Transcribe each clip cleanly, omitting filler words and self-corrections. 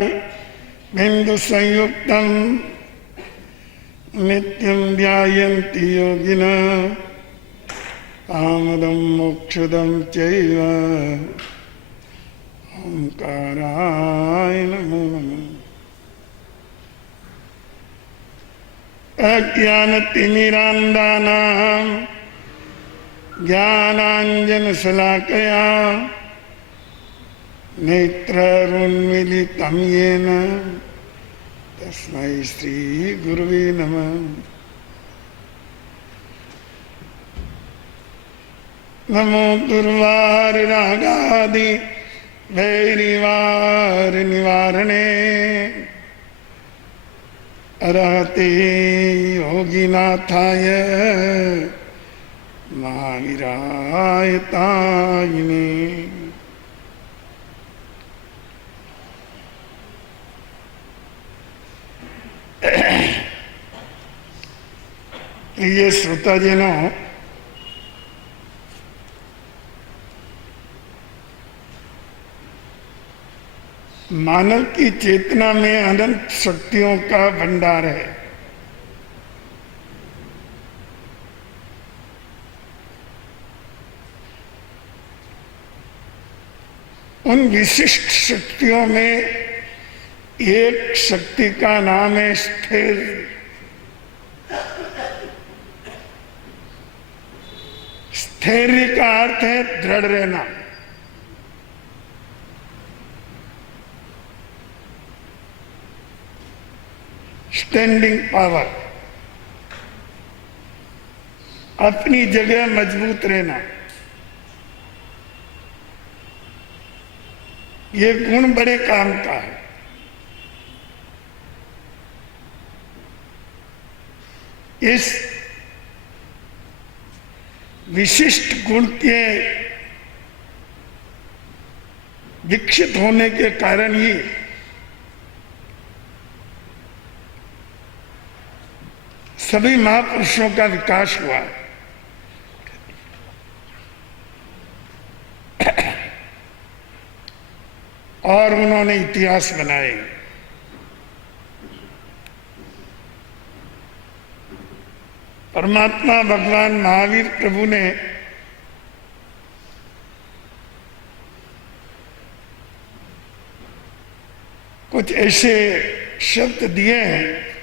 बिंदु संयुक्तम नित्यं ध्यायन्ति योगिनः कामदं मोक्षदं चैव ओंकाराय नमो नमः। अज्ञानतिमिरान्धानां ज्ञानाञ्जनशलाकया नेत्रैरुन्मीलितं येन तस्मै श्रीगुरुवे नमः। नमो दुर्वारिरागादि वैरिवारनिवारणे अरहते योगिनाथाय महावीराय तायिने। प्रिय श्रोताजनों, मानव की चेतना में अनंत शक्तियों का भंडार है। उन विशिष्ट शक्तियों में एक शक्ति का नाम है स्थिर। स्थैर्य का अर्थ है दृढ़ रहना। स्टैंडिंग पावर, अपनी जगह मजबूत रहना, ये गुण बड़े काम का है। इस विशिष्ट गुण के विकसित होने के कारण ही सभी महापुरुषों का विकास हुआ। और उन्होंने इतिहास बनाए। परमात्मा भगवान महावीर प्रभु ने कुछ ऐसे शब्द दिए हैं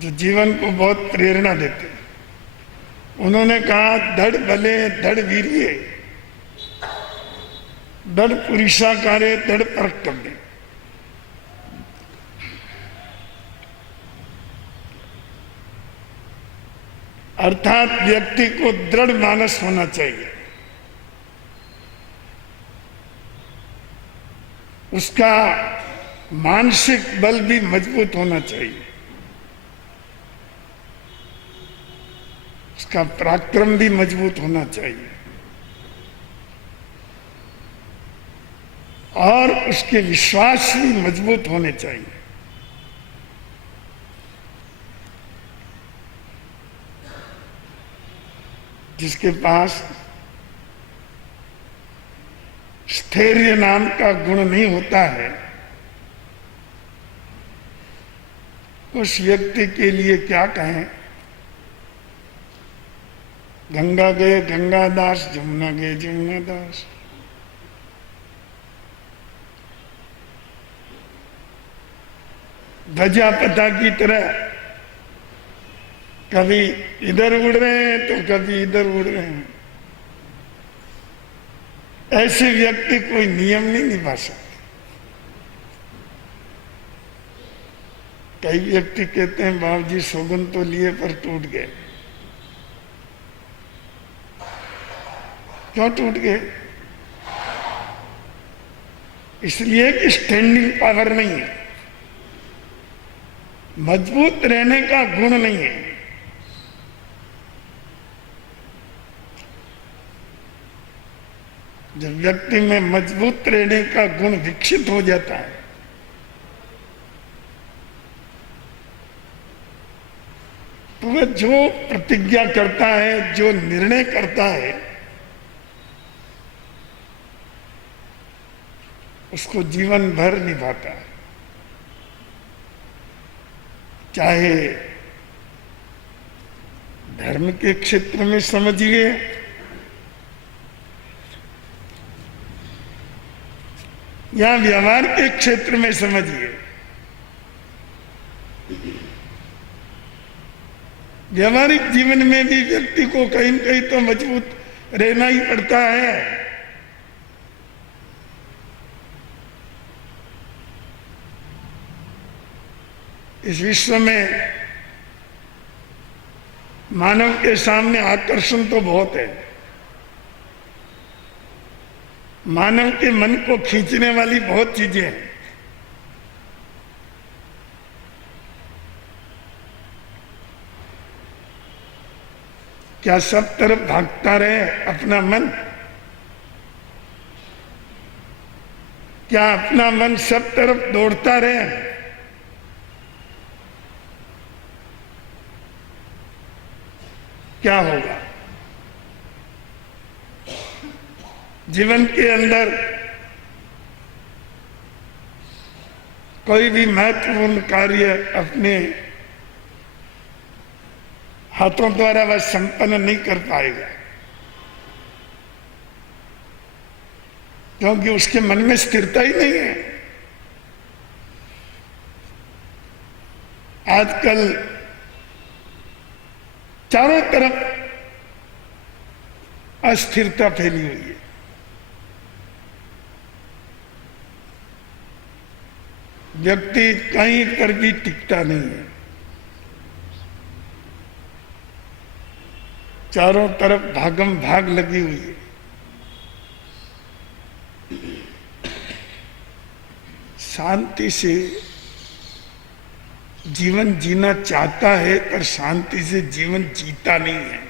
जो जीवन को बहुत प्रेरणा देते हैं। उन्होंने कहा, दृढ़ बले दृढ़ वीर्ये दृढ़ पुरुषाकारे दृढ़ पराक्रमे। अर्थात व्यक्ति को दृढ़ मानस होना चाहिए, उसका मानसिक बल भी मजबूत होना चाहिए, उसका पराक्रम भी मजबूत होना चाहिए और उसके विश्वास भी मजबूत होने चाहिए। जिसके पास स्थैर्य नाम का गुण नहीं होता है, उस व्यक्ति के लिए क्या कहें। गंगा गए गंगादास, जमुना गए जमुनादास। ध्वजा पता की तरह कभी इधर उड़ रहे हैं तो कभी इधर उड़ रहे हैं। ऐसे व्यक्ति कोई नियम नहीं निभा सकते। कई व्यक्ति कहते हैं, बाबूजी सौगंध तो लिए पर टूट गए। क्यों टूट गए? इसलिए कि स्टैंडिंग पावर नहीं है, मजबूत रहने का गुण नहीं है। जब व्यक्ति में मजबूत रहने का गुण विकसित हो जाता है तो वह जो प्रतिज्ञा करता है, जो निर्णय करता है, उसको जीवन भर निभाता है। चाहे धर्म के क्षेत्र में समझिए या व्यवहार के क्षेत्र में समझिए, व्यवहारिक जीवन में भी व्यक्ति को कहीं न कहीं तो मजबूत रहना ही पड़ता है। इस विश्व में मानव के सामने आकर्षण तो बहुत है, मानव के मन को खींचने वाली बहुत चीजें हैं। क्या सब तरफ भागता रहे अपना मन? क्या अपना मन सब तरफ दौड़ता रहे? क्या होगा? जीवन के अंदर कोई भी महत्वपूर्ण कार्य अपने हाथों द्वारा वह संपन्न नहीं कर पाएगा, क्योंकि उसके मन में स्थिरता ही नहीं है। आजकल चारों तरफ अस्थिरता फैली हुई है। व्यक्ति कहीं पर भी टिकता नहीं है। चारों तरफ भागम भाग लगी हुई है। शांति से जीवन जीना चाहता है पर शांति से जीवन जीता नहीं है।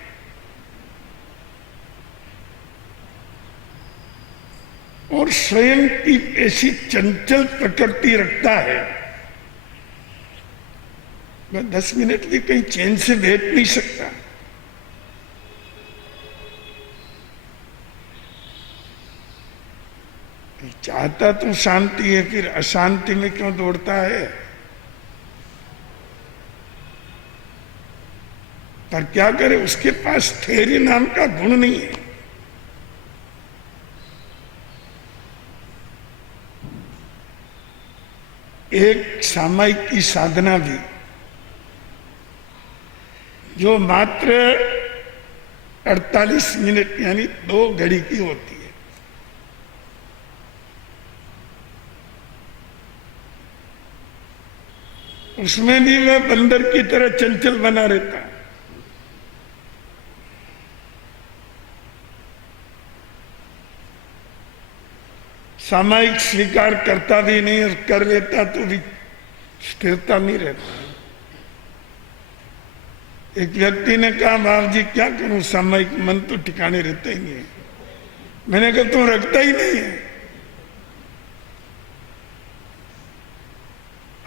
और स्वयं की ऐसी चंचल प्रकृति रखता है, मैं 10 मिनट भी कहीं चैन से बैठ नहीं सकता। चाहता तो शांति है, फिर अशांति में क्यों दौड़ता है? पर क्या करे, उसके पास स्थैर्य नाम का गुण नहीं है। एक सामायिक की साधना भी जो मात्र 48 मिनट यानी 2 घड़ी की होती है, उसमें भी वह बंदर की तरह चंचल बना रहता है। सामायिक स्वीकार करता भी नहीं और कर लेता तो भी स्थिरता नहीं रहता। एक व्यक्ति ने कहा, बाबू जी क्या करूं, सामायिक मन तो ठिकाने रहता ही नहीं है। मैंने कहा तू रखता ही नहीं है।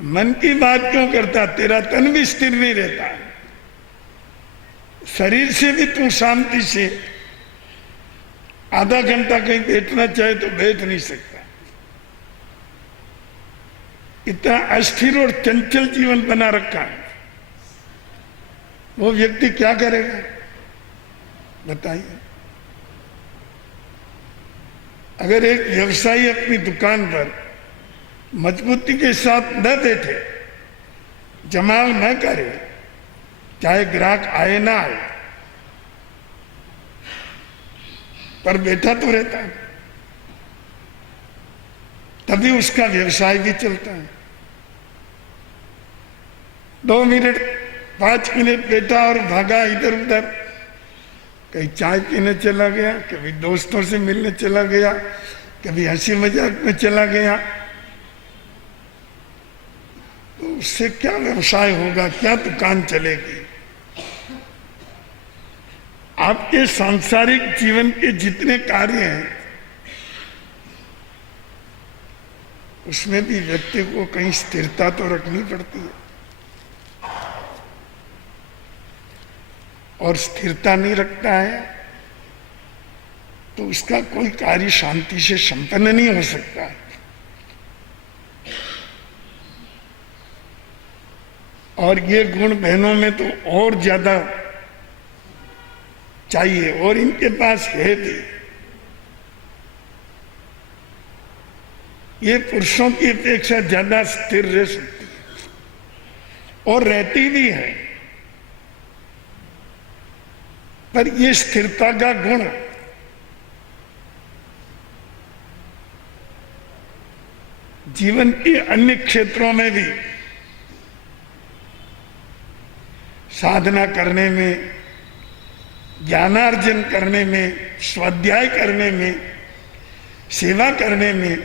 मन की बात क्यों करता? तेरा तन भी स्थिर नहीं रहता। शरीर से भी तू शांति से आधा घंटा कहीं बैठना चाहे तो बैठ नहीं सकता। इतना अस्थिर और चंचल जीवन बना रखा है। वो व्यक्ति क्या करेगा बताइए? अगर एक व्यवसायी अपनी दुकान पर मजबूती के साथ न बैठे, जमाव न करे, चाहे ग्राहक आए ना आए, पर बैठा तो रहता है, तभी उसका व्यवसाय भी चलता है। 2 मिनट 5 मिनट बैठा और भागा इधर उधर, कहीं चाय पीने चला गया, कभी दोस्तों से मिलने चला गया, कभी हंसी मजाक में चला गया, तो उससे क्या व्यवसाय होगा, क्या दुकान चलेगी? आपके सांसारिक जीवन के जितने कार्य हैं उसमें भी व्यक्ति को कहीं स्थिरता तो रखनी पड़ती है, और स्थिरता नहीं रखता है तो उसका कोई कार्य शांति से संपन्न नहीं हो सकता है। और ये गुण बहनों में तो और ज्यादा चाहिए, और इनके पास है भी। ये पुरुषों की अपेक्षा ज्यादा स्थिर रह सकती है और रहती भी है। पर ये स्थिरता का गुण जीवन के अन्य क्षेत्रों में भी, साधना करने में, ज्ञानार्जन करने में, स्वाध्याय करने में, सेवा करने में,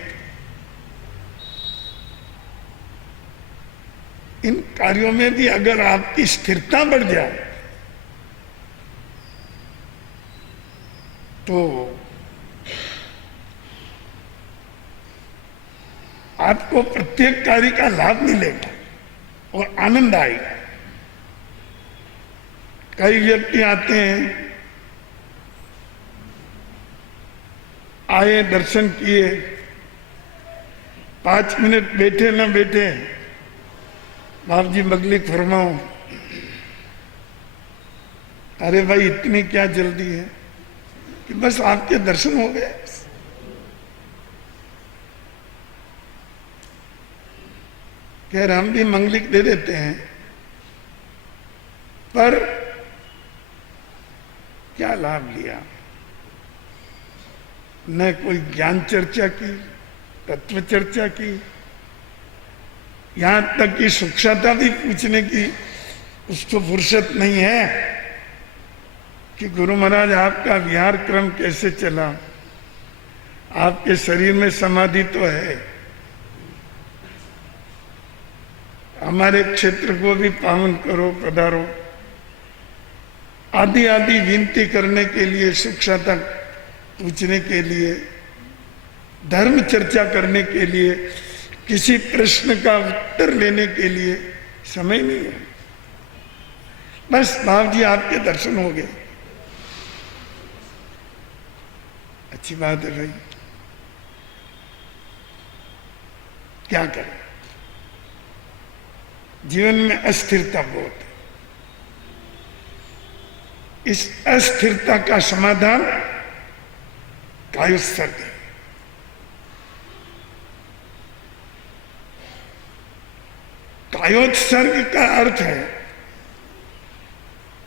इन कार्यों में भी अगर आपकी स्थिरता बढ़ जाए तो आपको प्रत्येक कार्य का लाभ मिलेगा और आनंद आएगा। कई व्यक्ति आते हैं, आए, दर्शन किए, 5 मिनट बैठे न बैठे, बाप जी मगलिक फरमाओ। अरे भाई इतनी क्या जल्दी है कि बस आपके दर्शन हो गए। खैर हम भी मंगलिक दे देते हैं, पर क्या लाभ लिया? न कोई ज्ञान चर्चा की, तत्व चर्चा की, यहां तक कि सूक्ष्मता भी पूछने की उसको फुर्सत नहीं है कि गुरु महाराज आपका विहार क्रम कैसे चला, आपके शरीर में समाधि तो है, हमारे क्षेत्र को भी पावन करो, पधारो, आदि आदि विनती करने के लिए, सूक्ष्मता पूछने के लिए, धर्म चर्चा करने के लिए, किसी प्रश्न का उत्तर लेने के लिए समय नहीं है। बस बाप जी आपके दर्शन हो गए, अच्छी बात है भाई, क्या करें? जीवन में अस्थिरता बहुत है। इस अस्थिरता का समाधान कायोत्सर्ग है। कायोत्सर्ग का अर्थ है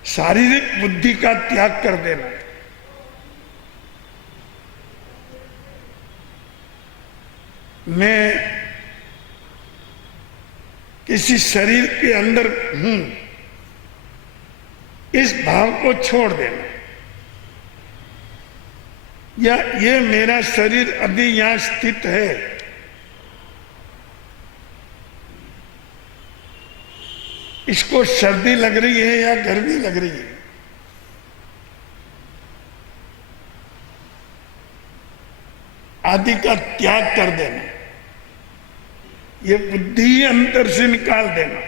शारीरिक बुद्धि का त्याग कर देना। मैं किसी शरीर के अंदर हूं, इस भाव को छोड़ देना, या ये मेरा शरीर अभी यहां स्थित है, इसको सर्दी लग रही है या गर्मी लग रही है, आदि का त्याग कर देना, ये बुद्धि अंतर से निकाल देना,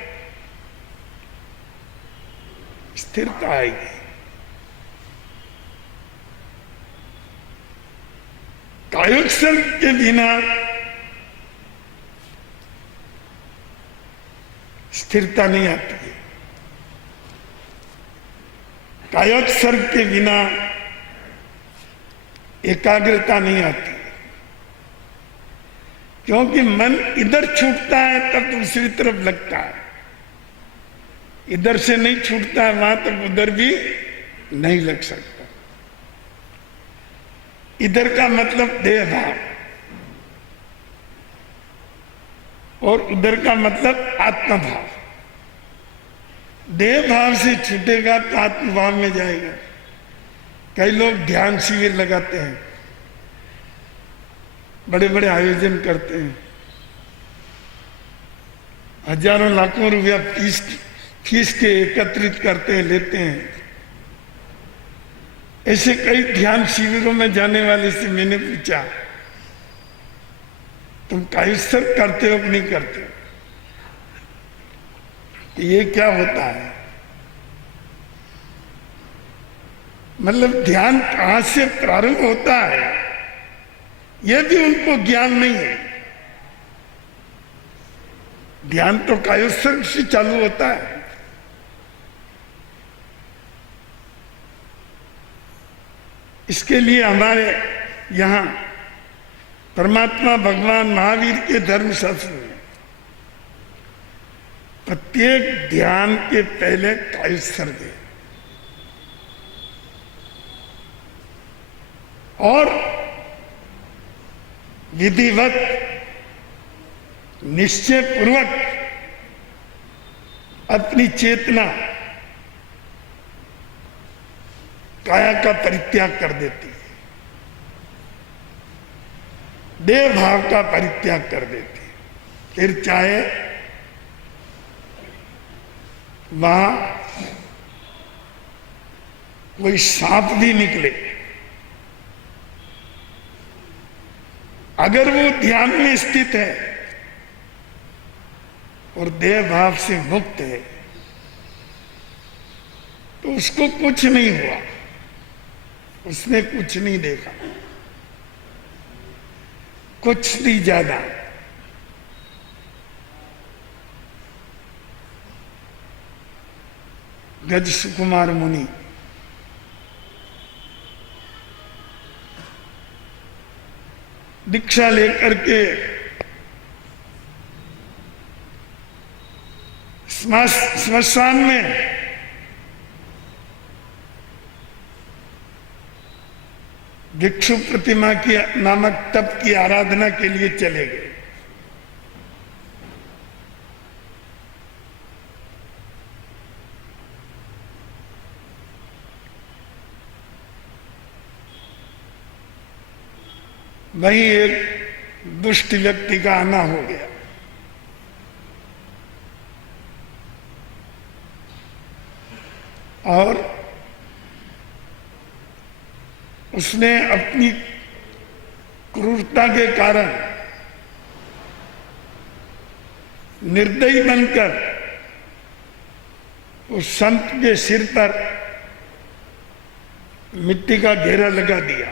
स्थिरता आएगी। कायोत्सर्ग के बिना स्थिरता नहीं आती है। कायोत्सर्ग के बिना एकाग्रता नहीं आती, क्योंकि मन इधर छूटता है तब दूसरी तरफ लगता है, इधर से नहीं छूटता है वहां तक उधर भी नहीं लग सकता। इधर का मतलब देह भाव और उधर का मतलब आत्म भाव। देह भाव से छूटेगा तो आत्म भाव में जाएगा। कई लोग ध्यान शिविर लगाते हैं, बड़े बड़े आयोजन करते हैं, हजारों लाखों रुपया फीस के एकत्रित करते हैं, लेते हैं। ऐसे कई ध्यान शिविरों में जाने वाले से मैंने पूछा, तुम कायोत्सर्ग करते हो कि नहीं करते हो? ये क्या होता है? मतलब ध्यान कहां से प्रारंभ होता है यह भी उनको ज्ञान नहीं है। ध्यान तो कायोत्सर्ग से चालू होता है। इसके लिए हमारे यहां परमात्मा भगवान महावीर के धर्मशास्त्र में प्रत्येक ध्यान के पहले कायोत्सर्ग है और विधिवत निश्चय पूर्वक अपनी चेतना काया का परित्याग कर देती है, देह भाव का परित्याग कर देती है। फिर चाहे वहां कोई सांप भी निकले, अगर वो ध्यान में स्थित है और देह भाव से मुक्त है तो उसको कुछ नहीं हुआ, उसने कुछ नहीं देखा, कुछ नहीं जाना। गज सुकुमार मुनि दीक्षा लेकर के स्मशान में भिक्षु प्रतिमा की नामक तप की आराधना के लिए चले गए। वहीं एक दुष्ट व्यक्ति का आना हो गया। और उसने अपनी क्रूरता के कारण निर्दयी बनकर उस संत के सिर पर मिट्टी का घेरा लगा दिया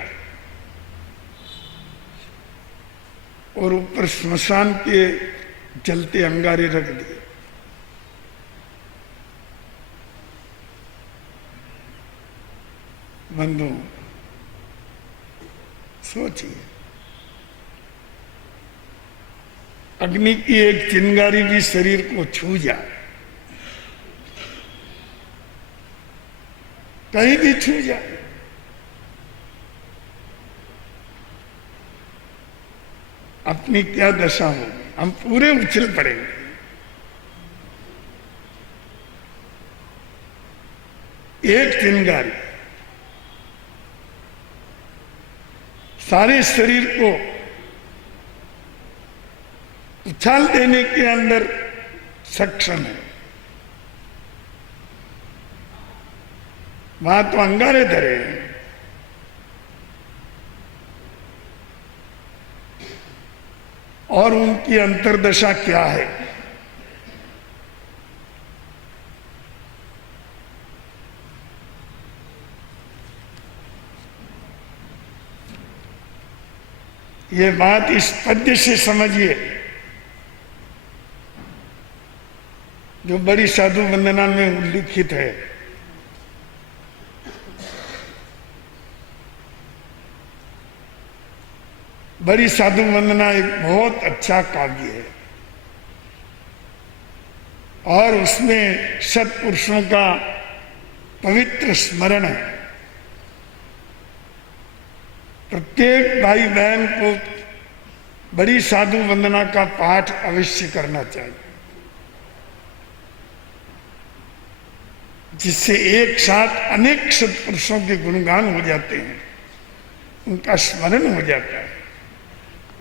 और ऊपर स्मशान के जलते अंगारे रख दिए। बंधु सोचिए, अग्नि की एक चिंगारी भी शरीर को छू जाए, कहीं भी छू जाए, अपनी क्या दशा होगी, हम पूरे उछल पड़ेंगे। एक चिंगारी सारे शरीर को उछाल देने के अंदर सक्षम है। वहां तो अंगारे धरे हैं, और उनकी अंतर्दशा क्या है। ये बात इस पद्य से समझिए जो बड़ी साधु वंदना में उल्लिखित है। बड़ी साधु वंदना एक बहुत अच्छा काव्य है और उसमें सत्पुरुषों का पवित्र स्मरण है। प्रत्येक भाई बहन को बड़ी साधु वंदना का पाठ अवश्य करना चाहिए, जिससे एक साथ अनेक सत्पुरुषों के गुणगान हो जाते हैं, उनका स्मरण हो जाता है,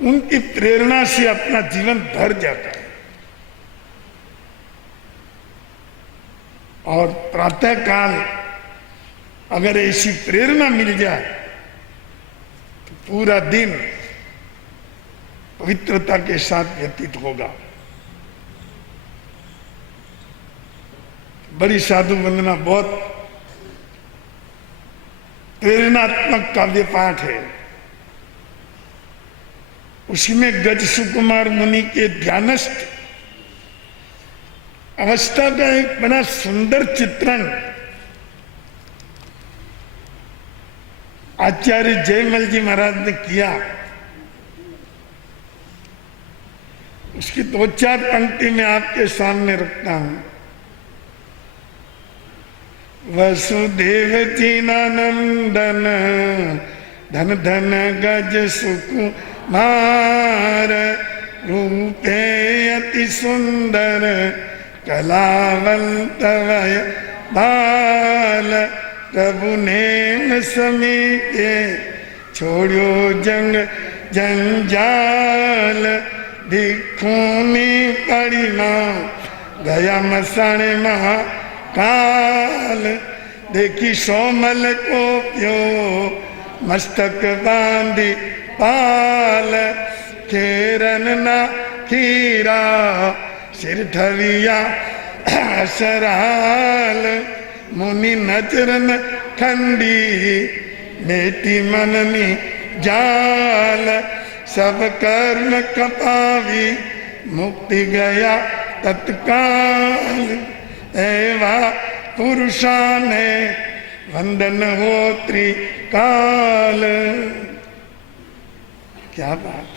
उनकी प्रेरणा से अपना जीवन भर जाता है। और प्रातःकाल अगर ऐसी प्रेरणा मिल जाए तो पूरा दिन पवित्रता के साथ व्यतीत होगा। बड़ी साधु वंदना बहुत प्रेरणात्मक काव्य पाठ है। उसी में गज सुकुमार मुनि के ध्यानस्थ अवस्था का एक बड़ा सुंदर चित्रण आचार्य जयमल जी महाराज ने किया। उसकी 2-4 पंक्ति में आपके सामने रखता हूं। वसुदेव जी नंदन धन धन गज सुकुमार रूपे अति सुंदर कलावंत वय बाल प्रभु ने समीके छोड़ो जंग जंजाल भिक्षुनी पड़ी मां गया मसाणे महाकाल देखी सोमल को प्यो मस्तक बांधी पाल खेरन ना खीरा सिर ठविया असराल मुनि नजरन खंडी बेटी मननी जाल सब कर्म कपावी मुक्ति गया तत्काल एवा पुरुषा ने वंदन हो त्रिकाल। क्या बात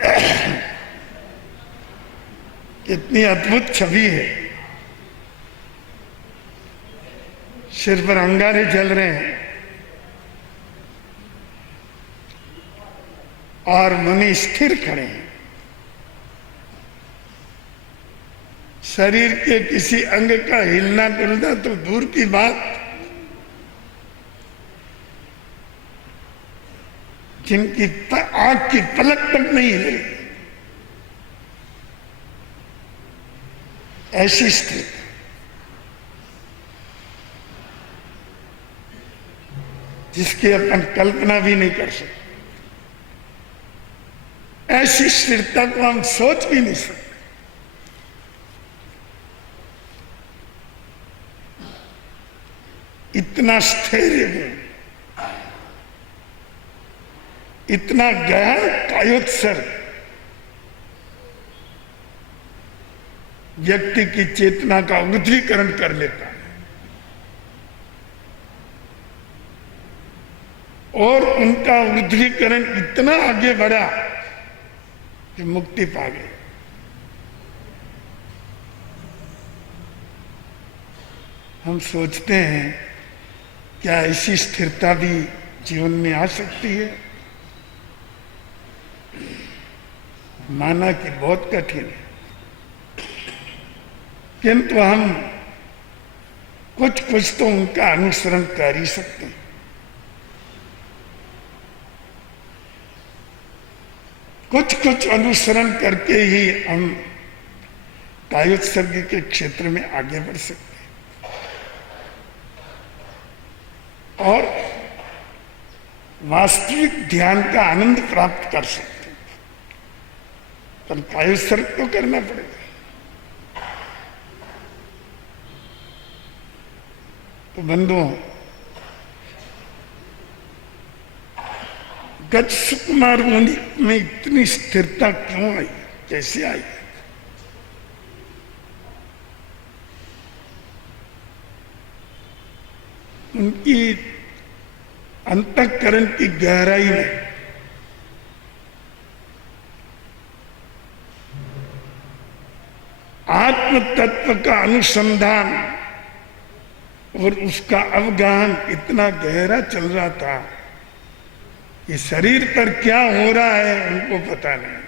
है, कितनी अद्भुत छवि है। सिर पर अंगारे जल रहे हैं और मुनि स्थिर खड़े हैं। शरीर के किसी अंग का हिलना डुलना तो दूर की बात, जिनकी आंख की पलक तक नहीं हिल रही, ऐसी स्थिति जिसकी अपन कल्पना भी नहीं कर सकते। ऐसी स्थिरता को हम सोच भी नहीं सकते। इतना स्थैर्य है, इतना गहन कायोत्सर्ग व्यक्ति की चेतना का ऊर्ध्वीकरण कर लेता है और उनका ऊर्ध्वीकरण इतना आगे बढ़ा कि मुक्ति पा गई। हम सोचते हैं क्या ऐसी स्थिरता भी जीवन में आ सकती है? माना कि बहुत कठिन है, किंतु हम कुछ तो उनका अनुसरण कर ही सकते हैं। कुछ अनुसरण करके ही हम कायोत्सर्ग के क्षेत्र में आगे बढ़ सकते हैं और वास्तविक ध्यान का आनंद प्राप्त कर सकते हैं। पर कायोत्सर्ग तो करना पड़ेगा। तो बंधुओं, गज सुकुमार मुनि में इतनी स्थिरता क्यों आई, कैसे आई? उनकी अंतःकरण की गहराई में आत्म तत्व का अनुसंधान और उसका अवगाहन इतना गहरा चल रहा था कि शरीर पर क्या हो रहा है उनको पता नहीं।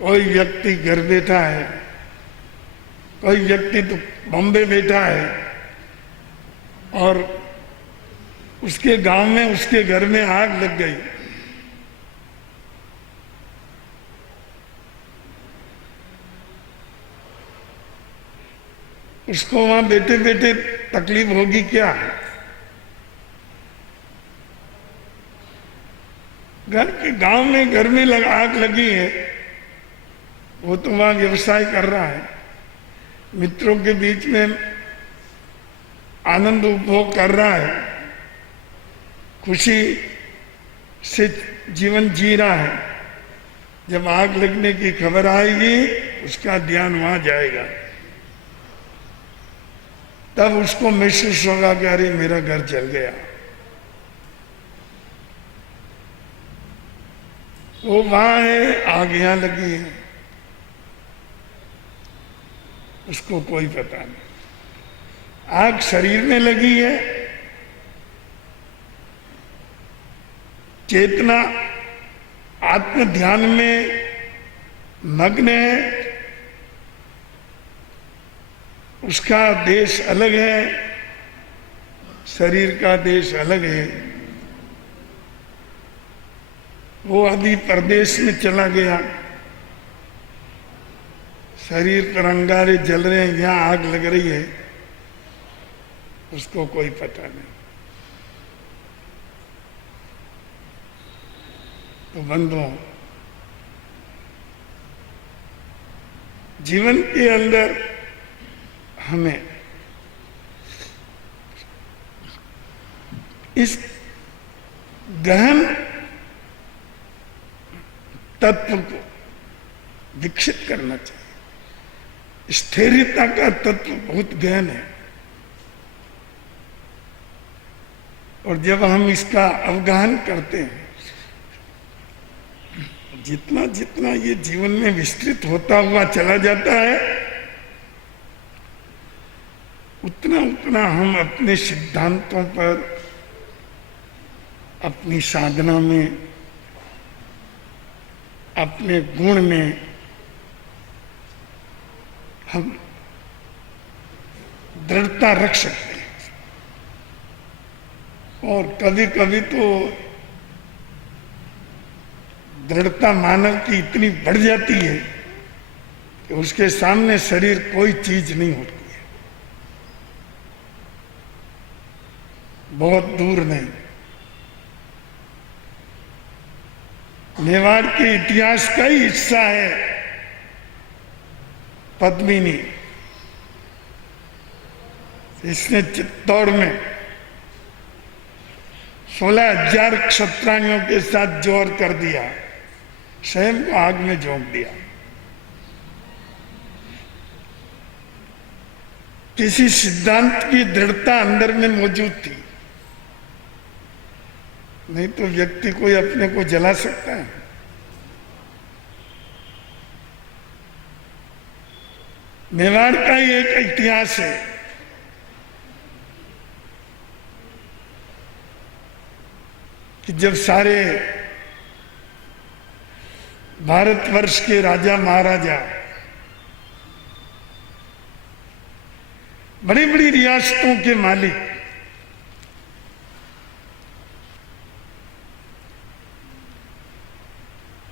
कोई व्यक्ति घर बैठा है, कोई व्यक्ति तो बॉम्बे बैठा है और उसके गांव में उसके घर में आग लग गई। उसको वहां बैठे बैठे तकलीफ होगी क्या? गांव में घर में आग लगी है, वो तो वहां व्यवसाय कर रहा है, मित्रों के बीच में आनंद उपभोग कर रहा है, खुशी से जीवन जी रहा है, जब आग लगने की खबर आएगी उसका ध्यान वहां जाएगा, तब उसको महसूस होगा कि अरे मेरा घर जल गया। वो वहां है, आग यहां लगी है, उसको कोई पता नहीं। आग शरीर में लगी है, चेतना आत्म ध्यान में मग्न है, उसका देश अलग है, शरीर का देश अलग है। वो अभी परदेश में चला गया, शरीर पर अंगारे जल रहे हैं, यहां आग लग रही है, उसको कोई पता नहीं। तो बंधुओं, जीवन के अंदर हमें इस गहन तत्व को विकसित करना चाहिए। स्थिरता का तत्व बहुत गहन है, और जब हम इसका अवगाहन करते हैं, जितना जितना ये जीवन में विस्तृत होता हुआ चला जाता है, उतना उतना हम अपने सिद्धांतों पर, अपनी साधना में, अपने गुण में हम दृढ़ता रख सकते हैं। और कभी कभी तो दृढ़ता मानव की इतनी बढ़ जाती है कि उसके सामने शरीर कोई चीज नहीं होती है, बहुत दूर नहीं। मेवाड़ के इतिहास का ही हिस्सा है पद्मिनी। इसने चित्तौड़ में 16,000 क्षत्राणियों के साथ जोर कर दिया, स्वयं को आग में झोंक दिया। किसी सिद्धांत की दृढ़ता अंदर में मौजूद थी, नहीं तो व्यक्ति कोई अपने को जला सकता है? मेवाड़ का ही एक इतिहास है। कि जब सारे भारतवर्ष के राजा महाराजा बड़ी बड़ी रियासतों के मालिक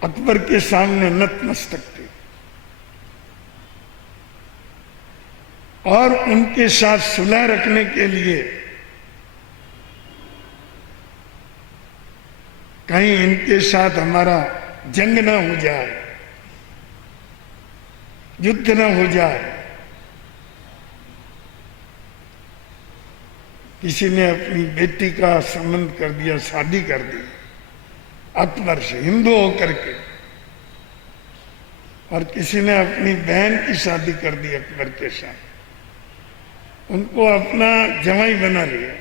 अकबर के सामने नतमस्तक थे और उनके साथ सुलह रखने के लिए कहीं इनके साथ हमारा जंग न हो जाए, युद्ध न हो जाए, किसी ने अपनी बेटी का संबंध कर दिया, शादी कर दी अकबर से, हिंदू होकर के, और किसी ने अपनी बहन की शादी कर दी अकबर के साथ, उनको अपना जमाई बना लिया।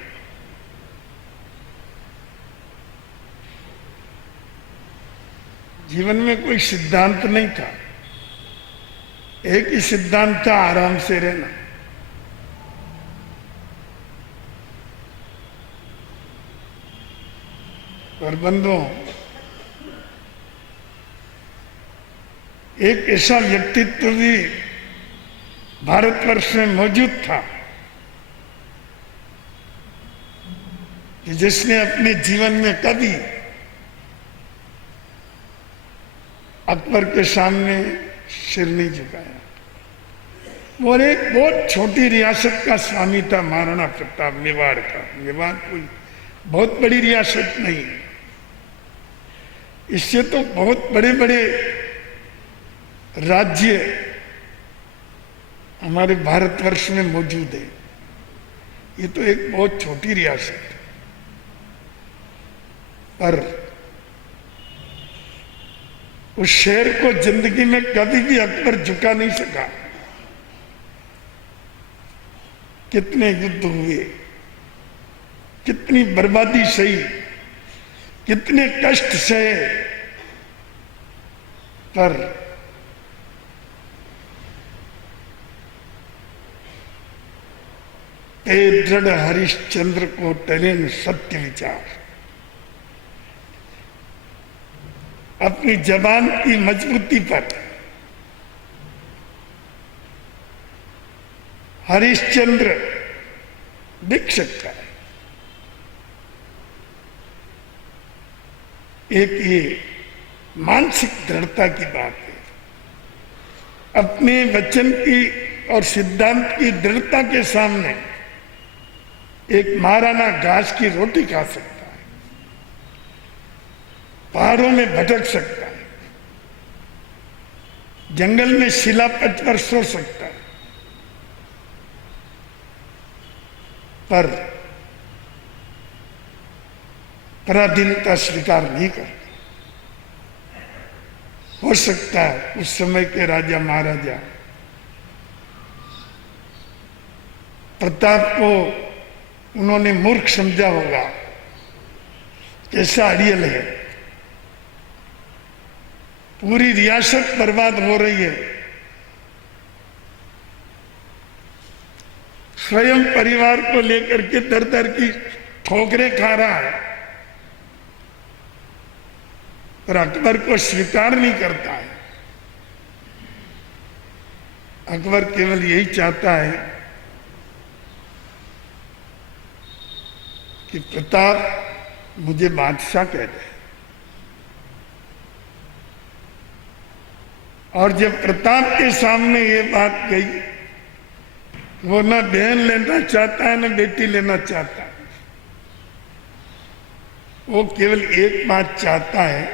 जीवन में कोई सिद्धांत नहीं था, एक ही सिद्धांत था, आराम से रहना। और बंधुओं, एक ऐसा व्यक्तित्व भी भारतवर्ष में मौजूद था कि जिसने अपने जीवन में कभी अकबर के सामने सिर नहीं झुकाया। वो एक बहुत छोटी रियासत का स्वामी था, महाराणा प्रताप, मेवाड़ का। मेवाड़ कोई बहुत बड़ी रियासत नहीं है, इससे तो बहुत बड़े बड़े राज्य हमारे भारतवर्ष में मौजूद है। ये तो एक बहुत छोटी रियासत है, पर उस शेर को जिंदगी में कभी भी अकबर झुका नहीं सका। कितने युद्ध हुए, कितनी बर्बादी सही, कितने कष्ट सहे, पर दृढ़ हरिश्चंद्र को टले न सत्य विचार। अपनी जबान की मजबूती पर हरिश्चंद्र बिक सकता है। एक ये मानसिक दृढ़ता की बात है। अपने वचन की और सिद्धांत की दृढ़ता के सामने एक महाराणा घास की रोटी खा सकता है, पहाड़ों में भटक सकता है, जंगल में शिलापट पर सो सकता है, पर पराधीनता स्वीकार नहीं करता। हो सकता है उस समय के राजा महाराजा प्रताप को उन्होंने मूर्ख समझा होगा, कैसा अड़ियल है, पूरी रियासत बर्बाद हो रही है, स्वयं परिवार को लेकर के दर दर की ठोकरें खा रहा है, पर अकबर को स्वीकार नहीं करता है। अकबर केवल यही चाहता है कि प्रताप मुझे बादशाह कह दे। और जब प्रताप के सामने ये बात गई, वो ना बहन लेना चाहता है ना बेटी लेना चाहता है, वो केवल एक बात चाहता है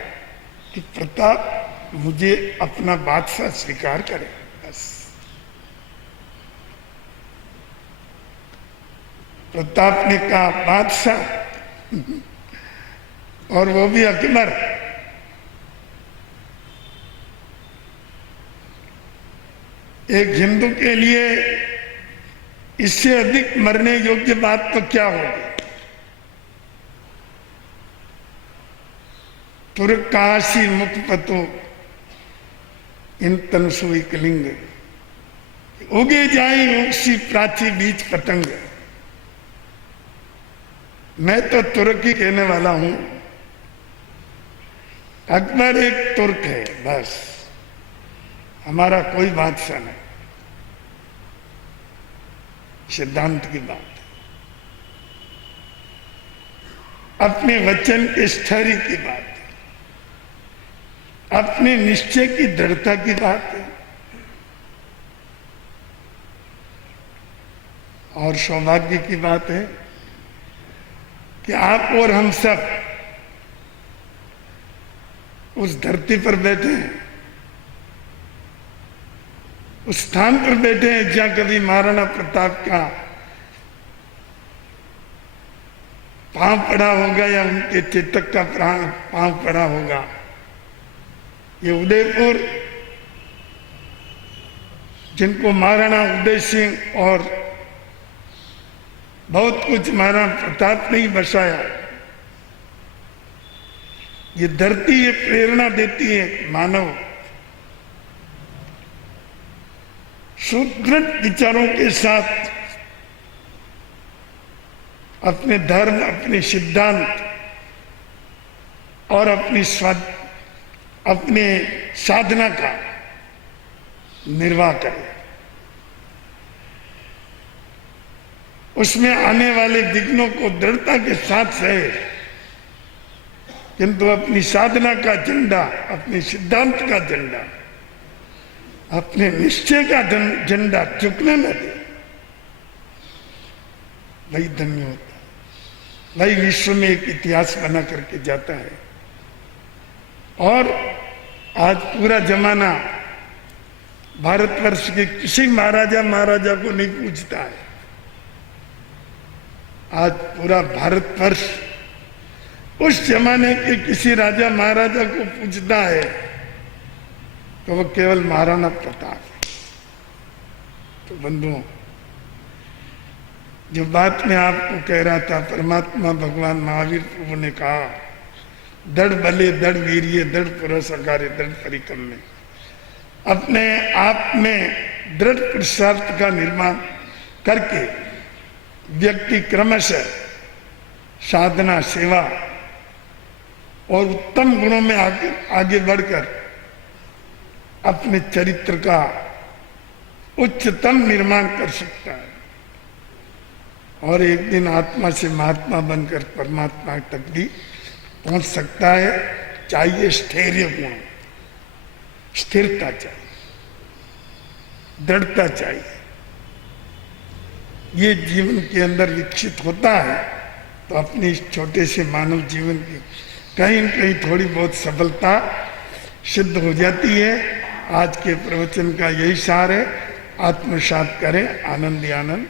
कि प्रताप मुझे अपना बादशाह स्वीकार करे, बस। प्रताप ने कहा बादशाह, और वो भी अकबर। एक हिंदू के लिए इससे अधिक मरने योग्य बात तो क्या होगी। तुर्क काशी मुख पतो इन तनसुई कलिंग, उगे जाए उसी प्राची बीच पतंग। मैं तो तुर्क ही कहने वाला हूं, अकबर एक तुर्क है, बस। हमारा कोई बादशाह नहीं। सिद्धांत की बात, अपने वचन के स्थैर्य की बात, अपने निश्चय की दृढ़ता की बात है। और सौभाग्य की बात है कि आप और हम सब उस धरती पर बैठे हैं, उस स्थान पर बैठे हैं जहां कभी महाराणा प्रताप का पांव पड़ा होगा या उनके चेतक का पांव पड़ा होगा। ये उदयपुर, जिनको महाराणा उदय सिंह और बहुत कुछ महाराणा प्रताप ने ही बसाया, ये धरती ये प्रेरणा देती है मानव सुदृढ़ विचारों के साथ अपने धर्म, अपने सिद्धांत और अपने साधना का निर्वाह करे। उसमें आने वाले विघ्नों को दृढ़ता के साथ सहे, किंतु अपनी साधना का झंडा, अपने सिद्धांत का झंडा, अपने निश्चय का झंडा झुकने न दे। वही धन्य होता है, वही विश्व में एक इतिहास बना करके जाता है। और आज पूरा जमाना भारतवर्ष के किसी महाराजा को नहीं पूछता है। आज पूरा भारतवर्ष उस जमाने के किसी राजा महाराजा को पूछता है तो वो केवल महाराणा प्रताप है। तो बंधुओं, जो बात मैं आपको कह रहा था, परमात्मा भगवान महावीर प्रभु ने कहा, दृढ़ बले दृढ़ वीर्य दृढ़ पुरुष अकार्य दृढ़ परिक्रम में, अपने आप में दृढ़ पुरुषार्थ का निर्माण करके व्यक्ति क्रमशः साधना, सेवा और उत्तम गुणों में आगे बढ़कर अपने चरित्र का उच्चतम निर्माण कर सकता है और एक दिन आत्मा से महात्मा बनकर परमात्मा तक भी पहुंच सकता है। चाहिए स्थैर्य गुण, स्थिरता चाहिए, दृढ़ता चाहिए। ये जीवन के अंदर विकसित होता है तो अपने इस छोटे से मानव जीवन की कहीं न कहीं थोड़ी बहुत सफलता सिद्ध हो जाती है। आज के प्रवचन का यही सार है, आत्मसात करें, आनंद ही आनंद।